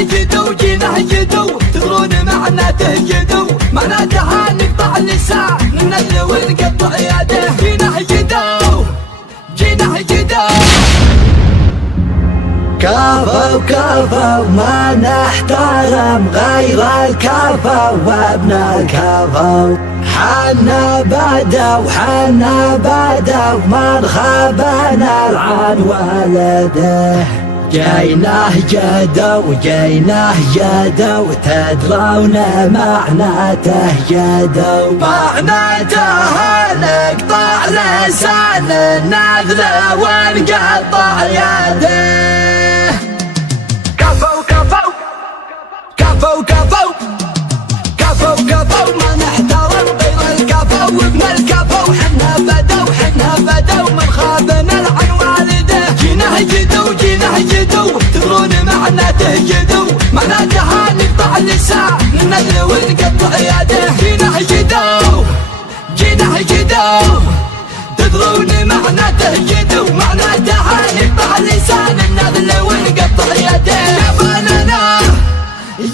جدو جينا جدو تدرون معناته جدو معناتها نقطع اللسان ننزل ونقطع يده جينا جدو جينا جدو كفو كفو ما نحترم غير الكفو وابن الكفو حنا بدو من خابنا العن ولده جيناه جدو تدرون معناته جدو معناته نقطع لسان النذل ونقطع يده كفو كفو كفو كفو كفو كفو ما نحترم غير الكفو وابن الكفو حنا بدو من خابنا العن والده جيناه جدو تدرون معناته جدو معناتها نقطع اللسان ننزل ونقطع يده جيناه جدو تدرون معناته جدو معناتها نقطع اللسان ننزل ونقطع يده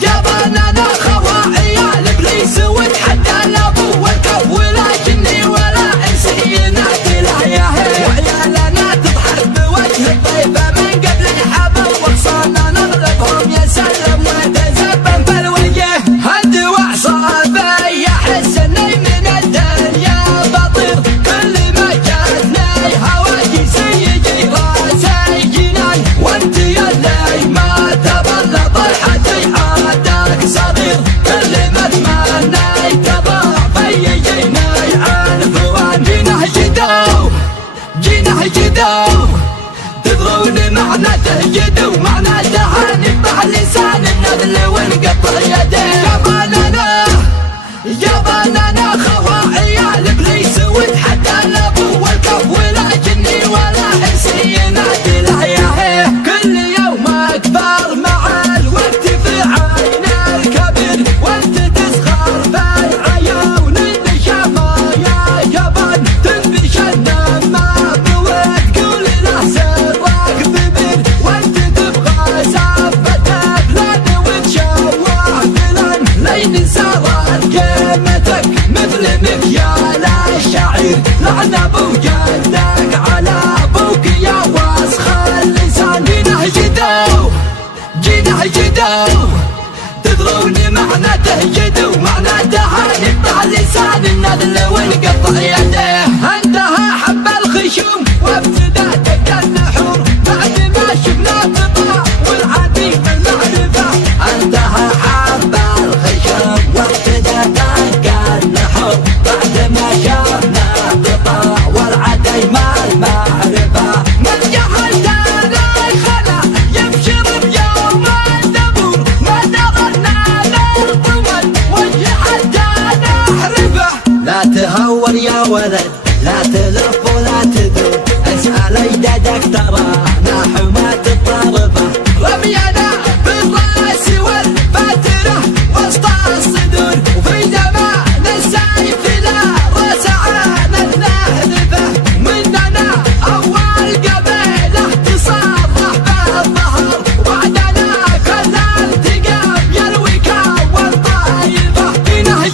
يا بنانا خواعيا الابليس وتحدى الابو والكف ولا جني ولا انسي ينادي الحياه وعيالنا تضحك بوجه الضيفه من قبل الحبل واقصانا نغلبهم يا سلم وتزبن في الوجه الدواء صعبه احس اني من الدنيا بطير كل ما جاتني هواجس يجي راسي جنان وانت يا اللي ما تبلط الحدي عادك صغير كل ما اتمنى تضاع في جيني عنفوان جيناه جدو تدرون معناته جدو معناتها نقطع لسان النذل ونقطع يده يا بنانا خواعيا الابليس وتحدى الابو والكف ولا جني ولا انسي ينادي الحياه كل يوم اكبر مع الوقت في عين الكبير وانت تسخر في عيون النشافه يا جبان تنبش النمى وتقول له سرك ببير وانت تبغى سبته بلاد وتشوه بلان لين صارت قيمتك مثل مكيال الشعير لعن ابو جدك على ابوك يا وسخ اللسان جيناه جدو تدرون معناته جدو معناتها نقطع لسان النذل ونقطع يده انتهى حب الخشوم وابتدى تبدا النحور بعد ما شفنا قطع والعديد المعرفه انتهى حب الخشوم وابتدى تبدا النحور بعد ما شفنا قطع والعديد ما المعرفه من جهل دار الخلا يبشر بيوم الدبور ما درنا للطول وجه حتى نحرفه لا تهور يا ولد لا تلف ولا تدور اسأل اجدادك ترانا حماة الطرفة رمينا بالراس والباترة وسط الصدور وفي زمان السيف لا راس عن النهذفة مننا اول قبيلة تصرح بالظهر وعدنا كل التقام يلوي كون طايفة جيناه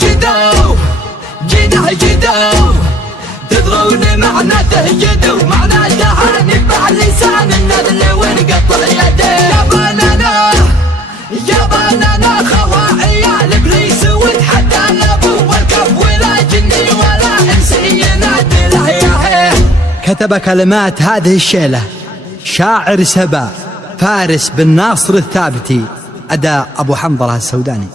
جدو تدرون معناته جدو معناتها نقطع لسان النذل ونقطع يده يا بنانا خواعيا الابليس وتحدى الابو والكف ولا جني ولا انسي ينادي الحياه كتب كلمات هذه الشيلة شاعر سبا فارس بن ناصر الثابتي أداء أبو حنظلة السوداني.